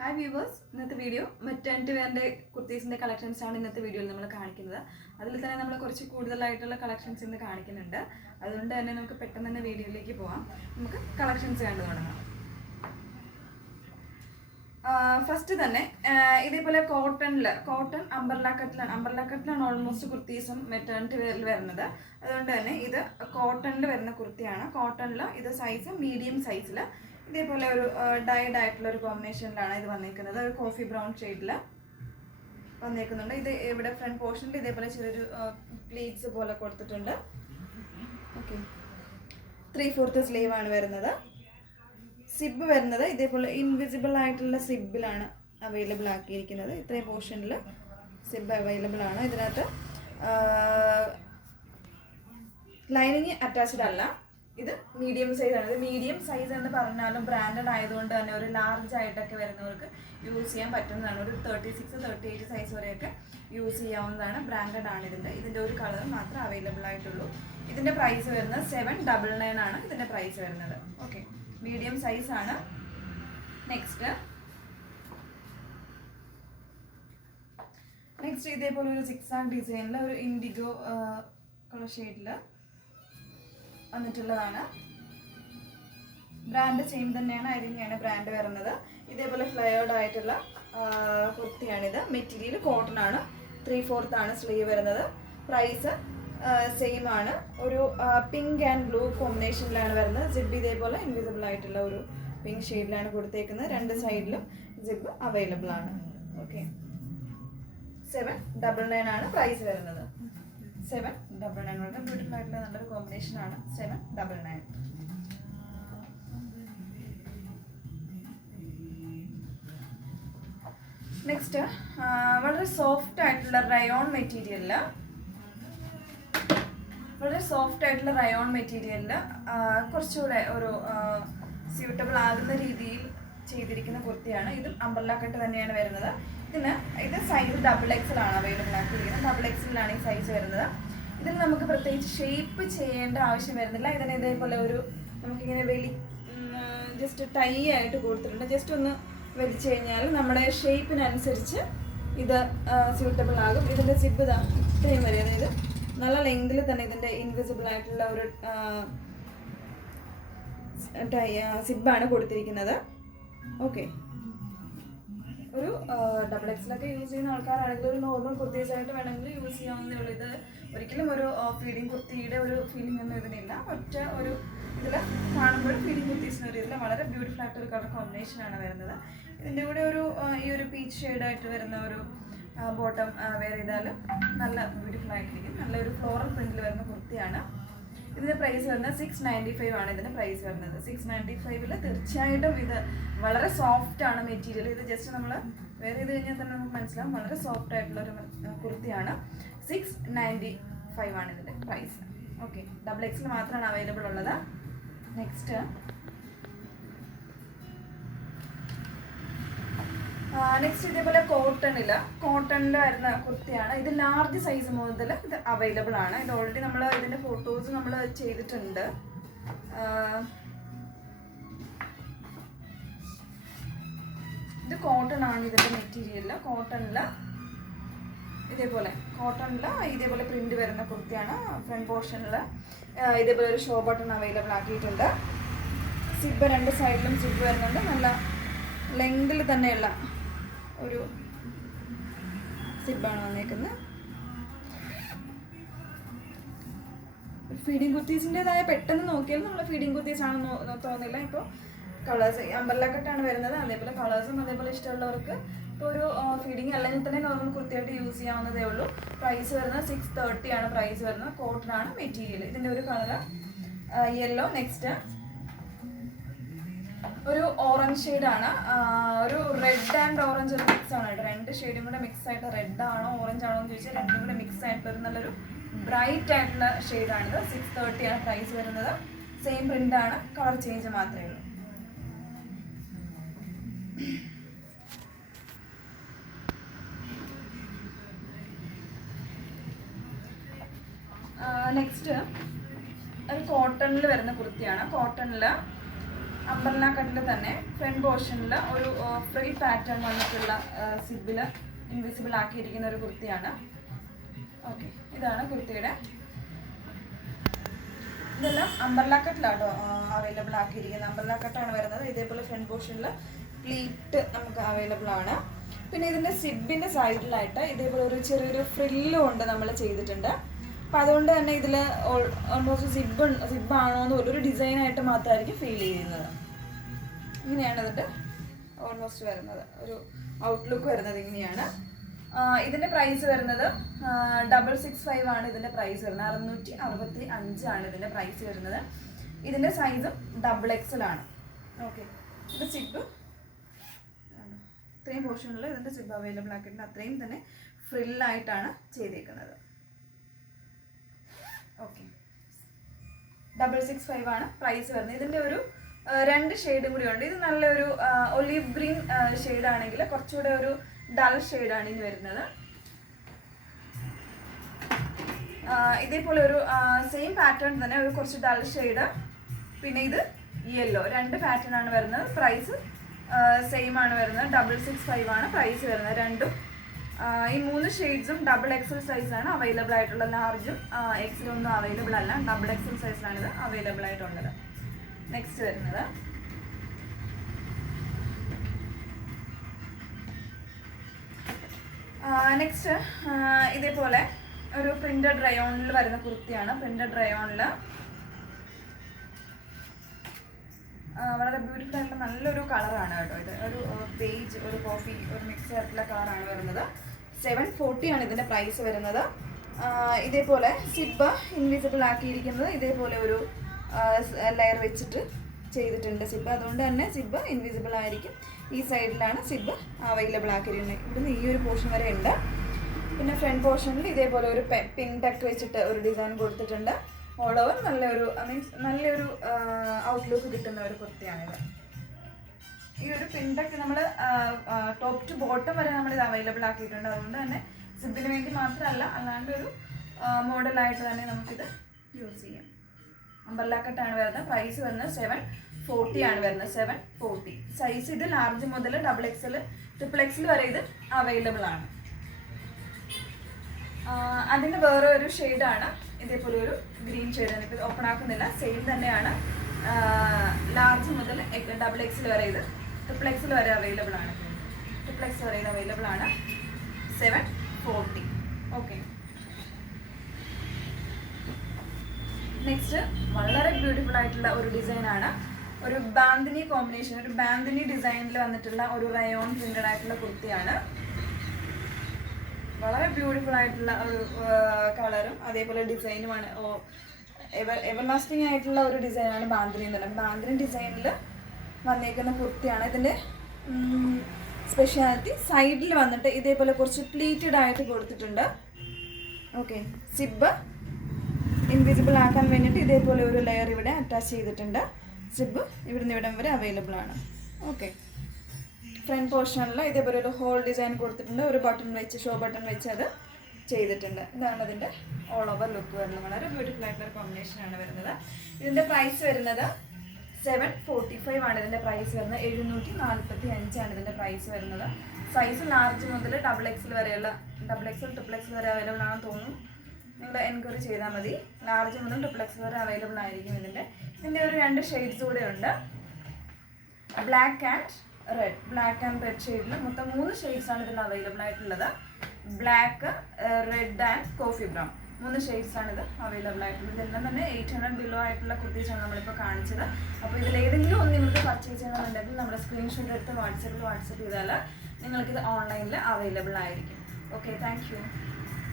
Hi viewers, ഇന്നത്തെ video maternity വെയറിൻ്റെ കുർത്തീസിൻ്റെ കളക്ഷൻസാണ് ഇന്നത്തെ വീഡിയോയിൽ നമ്മൾ കാണിക്കുന്നത്. അതിൽ തന്നെ നമ്മൾ കുറച്ച് കൂടുതലായിട്ടുള്ള കളക്ഷൻസ് ഇന്ന് കാണിക്കുന്നുണ്ട്. അതുകൊണ്ട് തന്നെ നമുക്ക് പെട്ടെന്ന് തന്നെ വീഡിയോയിലേക്ക് പോകാം. നമുക്ക് കളക്ഷൻസ് കണ്ടു തുടങ്ങാം. ഫസ്റ്റ് തന്നെ ഇതേപോലെ കോട്ടൺ അംബർല കട്ടിലാണ് ഓൾമോസ്റ്റ് കുർത്തീസും മെറ്റേണിറ്റി വെയറിൽ വരുന്നത്. അതുകൊണ്ട് തന്നെ ഇത് കോട്ടണിൽ വരുന്ന കുർത്തിയാണ്. കോട്ടണിൽ ഇത് സൈസ് മീഡിയം സൈസിൽ ഇതേപോലെ ഒരു ഡൈഡ് ആയിട്ടുള്ള ഒരു കോമ്പിനേഷനിലാണ് ഇത് വന്നിരിക്കുന്നത്. ഒരു കോഫി ബ്രൗൺ ഷെയ്ഡിൽ വന്നിരിക്കുന്നുണ്ട്. ഇത് ഇവിടെ ഫ്രണ്ട് പോർഷനിൽ ഇതേപോലെ ചെറിയൊരു പ്ലീറ്റ്സ് പോലെ കൊടുത്തിട്ടുണ്ട്. ഓക്കെ, 3/4 സ്ലീവ് ആണ് വരുന്നത്. സിബ് വരുന്നത് ഇതേപോലെ ഇൻവിസിബിൾ ആയിട്ടുള്ള സിബിലാണ് അവൈലബിൾ ആക്കിയിരിക്കുന്നത്. ഇത്രയും പോർഷനിൽ സിബ് അവൈലബിൾ ആണ്. ഇതിനകത്ത് ലൈനിങ് അറ്റാച്ച്ഡ് അല്ല. ഇത് മീഡിയം സൈസാണ്. ഇത് മീഡിയം സൈസ് എന്ന് പറഞ്ഞാലും ബ്രാൻഡഡ് ആയതുകൊണ്ട് തന്നെ ഒരു ലാർജ് ആയിട്ടൊക്കെ വരുന്നവർക്ക് യൂസ് ചെയ്യാൻ പറ്റുന്നതാണ്. ഒരു 36, 38 സൈസ് വരെയൊക്കെ യൂസ് ചെയ്യാവുന്നതാണ്. ബ്രാൻഡഡ് ആണ്. ഇതിൻ്റെ ഒരു കളർ മാത്രമേ അവൈലബിൾ ആയിട്ടുള്ളൂ. ഇതിൻ്റെ പ്രൈസ് വരുന്നത് 799 ആണ് ഇതിൻ്റെ പ്രൈസ് വരുന്നത്. ഓക്കെ, മീഡിയം സൈസ് ആണ്. നെക്സ്റ്റ് ഇതേപോലെ ഒരു സിക്സാക് ഡിസൈനിൽ ഒരു ഇൻഡിഗോ കളർ ഷെയ്ഡിൽ വന്നിട്ടുള്ളതാണ്. ബ്രാൻഡ് സെയിം തന്നെയാണ്. അതിനെയാണ് ബ്രാൻഡ് വരുന്നത്. ഇതേപോലെ ഫ്ലയേർഡ് ആയിട്ടുള്ള കുർത്തിയാണിത്. മെറ്റീരിയൽ കോട്ടൺ ആണ്. 3/4 ആണ് സ്ലീവ് വരുന്നത്. പ്രൈസ് സെയിം ആണ്. ഒരു പിങ്ക് ആൻഡ് ബ്ലൂ കോമ്പിനേഷനിലാണ് വരുന്നത്. ജിബ് ഇതേപോലെ ഇൻവിസിബിൾ ആയിട്ടുള്ള ഒരു പിങ്ക് ഷെയ്ഡിലാണ് കൊടുത്തേക്കുന്നത്. രണ്ട് സൈഡിലും ജിബ് അവൈലബിൾ ആണ്. ഓക്കെ, 799 ആണ് പ്രൈസ് വരുന്നത്. 799 വളരെ ബ്യൂട്ടിഫുൾ ആയിട്ടുള്ള നല്ലൊരു കോമ്പിനേഷൻ ആണ്. 799. നെക്സ്റ്റ് വളരെ സോഫ്റ്റ് ആയിട്ടുള്ള റയോൺ മെറ്റീരിയലിൽ കുറച്ചുകൂടെ ഒരു സ്യൂട്ടബിൾ ആകുന്ന രീതിയിൽ ചെയ്തിരിക്കുന്ന കുർത്തിയാണ്. ഇതും അംബ്രല്ല കട്ട് തന്നെയാണ് വരുന്നത്. ഇത് സൈസ് XXL ആണ് അവൈലബിൾ ആക്കിയിരിക്കുന്നത്. XXL ആണ് ഈ സൈസ് വരുന്നത്. ഇതിന് നമുക്ക് പ്രത്യേകിച്ച് ഷേപ്പ് ചെയ്യേണ്ട ആവശ്യം വരുന്നില്ല. ഇതിന് ഇതേപോലെ ഒരു നമുക്കിങ്ങനെ ജസ്റ്റ് ടൈ ആയിട്ട് കൊടുത്തിട്ടുണ്ട്. ജസ്റ്റ് ഒന്ന് വലിച്ചു കഴിഞ്ഞാൽ നമ്മുടെ ഷേപ്പിനനുസരിച്ച് ഇത് സ്യൂട്ടബിൾ ആകും. ഇതിൻ്റെ സിബ് ഇത്രയും വരെ, അതായത് നല്ല ലെങ്തിൽ തന്നെ ഇതിൻ്റെ ഇൻവിസിബിൾ ആയിട്ടുള്ള ഒരു സിബാണ് കൊടുത്തിരിക്കുന്നത്. ഓക്കെ, ഒരു XXL ഒക്കെ യൂസ് ചെയ്യുന്ന ആൾക്കാരാണെങ്കിൽ ഒരു നോർമൽ കുർത്തീസ് ആയിട്ട് വേണമെങ്കിൽ യൂസ് ചെയ്യാവുന്നേ ഉള്ളൂ. ഇത് ഒരിക്കലും ഒരു ഫീഡിങ് കുർത്തിയുടെ ഒരു ഫീലിംഗ് ഒന്നും ഇതിനില്ല. ഒറ്റ ഒരു ഇതിൽ കാണുമ്പോഴും ഫീഡിങ് കുർത്തീസിന് ഒരു ഇതിൽ വളരെ ബ്യൂട്ടിഫുൾ ആയിട്ടൊരു കളർ കോമ്പിനേഷനാണ് വരുന്നത്. ഇതിൻ്റെ കൂടെ ഈ ഒരു പീച്ച് ഷെയ്ഡായിട്ട് വരുന്ന ഒരു ബോട്ടം വെയർ ചെയ്താലും നല്ല ബ്യൂട്ടിഫുൾ ആയിട്ടിരിക്കും. നല്ലൊരു ഫ്ലോറൽ പ്രിന്റിൽ വരുന്ന കുർത്തിയാണ്. ഇതിൻ്റെ പ്രൈസ് വരുന്നത് 695 ആണ് ഇതിൻ്റെ പ്രൈസ് വരുന്നത്. 695 തീർച്ചയായിട്ടും ഇത് വളരെ സോഫ്റ്റ് ആണ് മെറ്റീരിയൽ. ഇത് ജസ്റ്റ് നമ്മൾ വെയർ ചെയ്ത് കഴിഞ്ഞാൽ തന്നെ നമുക്ക് മനസ്സിലാവും വളരെ സോഫ്റ്റ് ആയിട്ടുള്ളൊരു കുർത്തിയാണ്. 695 ആണ് ഇതിൻ്റെ പ്രൈസ്. ഓക്കെ, XXL മാത്രമാണ് അവൈലബിൾ ഉള്ളത്. നെക്സ്റ്റ് ഇതേപോലെ കോട്ടണിൽ വരുന്ന കുർത്തിയാണ്. ഇത് ലാർജ് സൈസ് മുതൽ ഇത് അവൈലബിൾ ആണ്. ഇത് ഓൾറെഡി നമ്മൾ ഇതിൻ്റെ ഫോട്ടോസ് നമ്മൾ ചെയ്തിട്ടുണ്ട്. ഇത് കോട്ടൺ ആണ് ഇതിൻ്റെ മെറ്റീരിയൽ. കോട്ടണിൽ ഇതേപോലെ പ്രിന്റ് വരുന്ന കുർത്തിയാണ്. ഫ്രണ്ട് പോർഷനിൽ ഇതേപോലെ ഒരു ഷോ ബട്ടൺ അവൈലബിൾ ആക്കിയിട്ടുണ്ട്. സിബ് രണ്ട് സൈഡിലും സിബ് വരുന്നുണ്ട്. നല്ല ലെങ്തിൽ തന്നെയുള്ള ഒരു സിബാണ് വന്നേക്കുന്നത്. ഫീഡിങ് കുർത്തീസിൻ്റെതായ പെട്ടെന്ന് നോക്കിയാൽ നമ്മൾ ഫീഡിങ് കുർത്തീസ് ആണെന്ന് തോന്നില്ല. ഇപ്പോൾ കളേഴ്സ് അംബ്രല്ല കട്ടാണ് വരുന്നത്. അതേപോലെ കളേഴ്സും അതേപോലെ ഇഷ്ടമുള്ളവർക്ക് ഇപ്പോൾ ഒരു ഫീഡിങ് അല്ലെങ്കിൽ തന്നെ നോർമൽ കുർത്തിയായിട്ട് യൂസ് ചെയ്യാവുന്നതേ ഉള്ളൂ. പ്രൈസ് വരുന്നത് 630 ആണ് പ്രൈസ് വരുന്നത്. കോട്ടൺ ആണ് മെറ്റീരിയൽ. ഇതിൻ്റെ ഒരു കളർ യെല്ലോ. നെക്സ്റ്റ് ഒരു ഓറഞ്ച് ഷെയ്ഡാണ്. ഒരു റെഡ് ആൻഡ് ഓറഞ്ച് ഒരു മിക്സ് ആണ് കേട്ടോ. രണ്ട് ഷെയ്ഡും കൂടെ മിക്സ് ആയിട്ട് റെഡ് ആണോ ഓറഞ്ച് ആണോ എന്ന് ചോദിച്ചാൽ രണ്ടും കൂടെ മിക്സ് ആയിട്ടുള്ള ഒരു നല്ലൊരു ബ്രൈറ്റ് ആയിട്ടുള്ള ഷെയ്ഡാണിത്. 630 ആണ് പ്രൈസ് വരുന്നത്. സെയിം പ്രിന്റ് ആണ്, കളർ ചേഞ്ച് മാത്രമേ ഉള്ളൂ. നെക്സ്റ്റ് ഒരു കോട്ടണിൽ വരുന്ന കുർത്തിയാണ്. കോട്ടണിൽ അംബ്രല്ല കട്ടിൽ തന്നെ ഫ്രണ്ട് പോർഷനിൽ ഒരു ഫ്രിൽ പാറ്റേൺ വന്നിട്ടുള്ള സിബിൽ ഇൻവിസിബിൾ ആക്കിയിരിക്കുന്ന ഒരു കുർത്തിയാണ്. ഓക്കെ, ഇതാണ് കുർത്തിയുടെ. ഇതെല്ലാം അംബ്രല്ല കട്ടിലാട്ടോ അവൈലബിൾ ആക്കിയിരിക്കുന്നത്. അംബ്രല്ല കട്ടാണ് വരുന്നത്. ഇതേപോലെ ഫ്രണ്ട് പോർഷനിൽ പ്ലീറ്റ് നമുക്ക് അവൈലബിൾ ആണ്. പിന്നെ ഇതിൻ്റെ സിബിൻ്റെ സൈഡിലായിട്ട് ഇതേപോലെ ഒരു ചെറിയൊരു ഫ്രില്ലും ഉണ്ട് നമ്മൾ ചെയ്തിട്ടുണ്ട്. അപ്പോൾ അതുകൊണ്ട് തന്നെ ഇതിൽ ഓൾമോസ്റ്റ് സിബാണോ എന്ന് ഒരു ഡിസൈനായിട്ട് മാത്രമായിരിക്കും ഫീൽ ചെയ്യുന്നത്. ഇങ്ങനെയാണ് ഇതിൻ്റെ ഓൾമോസ്റ്റ് വരുന്നത്. ഒരു ഔട്ട്ലുക്ക് വരുന്നത് ഇങ്ങനെയാണ്. ഇതിൻ്റെ പ്രൈസ് വരുന്നത് 665 ആണ് ഇതിൻ്റെ പ്രൈസ് വരുന്നത്. 665 ആണ് ഇതിൻ്റെ പ്രൈസ് വരുന്നത്. ഇതിൻ്റെ സൈസും XXL ആണ്. ഓക്കെ, ഇത് സിബ് ഇത്രയും പോർഷനിൽ ഇതിൻ്റെ സിബ് അവൈലബിൾ ആക്കിയിട്ടുണ്ട്. അത്രയും തന്നെ ഫ്രില്ലായിട്ടാണ് ചെയ്തേക്കുന്നത്. ഓക്കെ, 665 ആണ് പ്രൈസ് വരുന്നത്. ഇതിൻ്റെ ഒരു 2 ഷെയ്ഡും കൂടി ഉണ്ട്. ഇത് നല്ലൊരു ഒലീവ് ഗ്രീൻ ഷെയ്ഡാണെങ്കിൽ കുറച്ചുകൂടെ ഒരു ഡൾ ഷെയ്ഡാണ് ഇനി വരുന്നത്. ഇതേപോലെ ഒരു സെയിം പാറ്റേൺ തന്നെ ഒരു കുറച്ച് ഡൾ ഷെയ്ഡ്, പിന്നെ ഇത് യെല്ലോ, 2 പാറ്റേൺ ആണ് വരുന്നത്. പ്രൈസ് സെയിം ആണ് വരുന്നത്. 665 ആണ് പ്രൈസ് വരുന്നത്. രണ്ടും ഈ 3 ഷെയ്ഡ്സും XXL സൈസാണ് അവൈലബിൾ ആയിട്ടുള്ളത്. ലാർജും എക്സലും ഒന്നും അവൈലബിൾ അല്ല. XXL സൈസിലാണ് ഇത് അവൈലബിൾ ആയിട്ടുള്ളത്. നെക്സ്റ്റ് വരുന്നത് നെക്സ്റ്റ് ഇതേപോലെ ഒരു പ്രിന്റഡ് റയോണിൽ വരുന്ന കുർത്തിയാണ്. പ്രിന്റഡ് റയോണിൽ വളരെ ബ്യൂട്ടിഫുൾ ആയിട്ടുള്ള നല്ലൊരു കളറാണ് കേട്ടോ. ഇത് ഒരു ബേജ്, ഒരു കോഫി, ഒരു മിക്സ് ആയിട്ടുള്ള കളറാണ് വരുന്നത്. 740 ആണ് ഇതിൻ്റെ പ്രൈസ് വരുന്നത്. ഇതേപോലെ സിബ് ഇൻവിസിബിൾ ആക്കിയിരിക്കുന്നത് ഇതേപോലെ ഒരു ലെയർ വെച്ചിട്ട് ചെയ്തിട്ടുണ്ട് സിബ്. അതുകൊണ്ട് തന്നെ സിബ് ഇൻവിസിബിൾ ആയിരിക്കും. ഈ സൈഡിലാണ് സിബ് അവൈലബിൾ ആക്കിയിരിക്കുന്നത്. ഇവിടുന്ന് ഈ ഒരു പോർഷൻ വരെ ഉണ്ട്. പിന്നെ ഫ്രണ്ട് പോർഷനിൽ ഇതേപോലെ ഒരു പിൻ ടക്ക് വെച്ചിട്ട് ഒരു ഡിസൈൻ കൊടുത്തിട്ടുണ്ട്. ഓൾ ഓവർ നല്ലൊരു ഔട്ട്ലുക്ക് കിട്ടുന്ന ഒരു കുർത്തിയാണിത്. ഈ ഒരു പിൻ ടക്ക് നമ്മൾ ടോപ്പ് ടു ബോട്ടം വരെ നമ്മളിത് അവൈലബിൾ ആക്കിയിട്ടുണ്ട്. അതുകൊണ്ട് തന്നെ സിബിന് വേണ്ടി മാത്രമല്ല, അല്ലാണ്ട് ഒരു മോഡലായിട്ട് തന്നെ നമുക്കിത് യൂസ് ചെയ്യാം. അംബ്രല്ല കട്ടാണ് വരുന്നത്. പ്രൈസ് വരുന്നത് 740 ആണ് വരുന്നത്. 740 സൈസ്. ഇത് ലാർജ് മുതൽ XXL, XXL വരെ ഇത് അവൈലബിൾ ആണ്. അതിൻ്റെ വേറെ ഒരു ഷെയ്ഡാണ് ഇതേപോലെ ഒരു ഗ്രീൻ ഷെയ്ഡ്. എനിക്ക് ഓപ്പൺ ആക്കുന്നില്ല, സെയിം തന്നെയാണ്. ലാർജ് മുതൽ XXL വരെ ഇത് XXL വരെ അവൈലബിൾ ആണ്. XXL വരെ ഇത് അവൈലബിൾ ആണ്. 740. ഓക്കെ, നെക്സ്റ്റ് വളരെ ബ്യൂട്ടിഫുൾ ആയിട്ടുള്ള ഒരു ഡിസൈനാണ്. ഒരു ബാന്തിനി കോമ്പിനേഷൻ, ഒരു ബാന്തിനി ഡിസൈനിൽ വന്നിട്ടുള്ള ഒരു റയോൺ പ്രിന്റഡ് ആയിട്ടുള്ള കുർത്തിയാണ്. വളരെ ബ്യൂട്ടിഫുൾ ആയിട്ടുള്ള ഒരു കളറും അതേപോലെ ഡിസൈനുമാണ്. എവർലാസ്റ്റിംഗ് ആയിട്ടുള്ള ഒരു ഡിസൈനാണ് ബാന്തിനി എന്ന് പറയുന്നത്. ബാന്തിനി ഡിസൈനിൽ വന്നേക്കുന്ന കുർത്തിയാണ്. ഇതിൻ്റെ സ്പെഷ്യാലിറ്റി സൈഡിൽ വന്നിട്ട് ഇതേപോലെ കുറച്ച് പ്ലീറ്റഡ് ആയിട്ട് കൊടുത്തിട്ടുണ്ട്. ഓക്കെ, സിബ് ഇൻവിസിബിൾ ആക്കാൻ വേണ്ടിയിട്ട് ഇതേപോലെ ഒരു ലെയർ ഇവിടെ അറ്റാച്ച് ചെയ്തിട്ടുണ്ട്. സിബ് ഇവിടുന്ന് ഇവിടം വരെ അവൈലബിൾ ആണ്. ഓക്കെ, ഫ്രണ്ട് പോർഷനിൽ ഇതേപോലെ ഒരു ഹോൾ ഡിസൈൻ കൊടുത്തിട്ടുണ്ട്. ഒരു ബട്ടൺ വെച്ച്, ഷോ ബട്ടൺ വെച്ച് അത് ചെയ്തിട്ടുണ്ട്. ഇതാണ് അതിൻ്റെ ഓൾ ഓവർ ലുക്ക് വരുന്നത്. വളരെ ബ്യൂട്ടിഫുൾ ആയിട്ടുള്ള കോമ്പിനേഷനാണ് വരുന്നത്. ഇതിൻ്റെ പ്രൈസ് വരുന്നത് 745 ആണ് ഇതിൻ്റെ പ്രൈസ് വരുന്നത്. 745 ആണ് ഇതിൻ്റെ പ്രൈസ് വരുന്നത്. സൈസ് ലാർജ് മുതൽ XXL വരെയുള്ള XXL വരെ അവൈലബിൾ ആണെന്ന് തോന്നുന്നു. നിങ്ങൾ എൻക്വയറി ചെയ്താൽ മതി. ലാർജ് മുതൽ XXL വരെ അവൈലബിൾ ആയിരിക്കും. ഇതിൻ്റെ ഒരു 2 ഷെയ്ഡ്സ് കൂടെ ഉണ്ട്. ബ്ലാക്ക് ആൻഡ് റെഡ് ഷെയ്ഡിൽ മൊത്തം 3 ഷെയ്ഡ്സ് ആണ് ഇതിൽ അവൈലബിൾ ആയിട്ടുള്ളത്. Black, red and coffee brown 3 shades ആണ് ഇത് അവൈലബിൾ ആയിട്ടുള്ളത്. ഇതെല്ലാം തന്നെ 800 ബിലോ ആയിട്ടുള്ള കുർത്തീസാണ് നമ്മളിപ്പോൾ കാണിച്ചത്. അപ്പോൾ ഇതിലേതെങ്കിലും ഒന്ന് നിങ്ങൾക്ക് പർച്ചേസ് ചെയ്യണമെന്നുണ്ടെങ്കിൽ നമ്മുടെ സ്ക്രീൻഷോട്ട് എടുത്ത് വാട്സപ്പ് ചെയ്താൽ നിങ്ങൾക്കിത് ഓൺലൈനിൽ അവൈലബിൾ ആയിരിക്കും. Okay, thank you.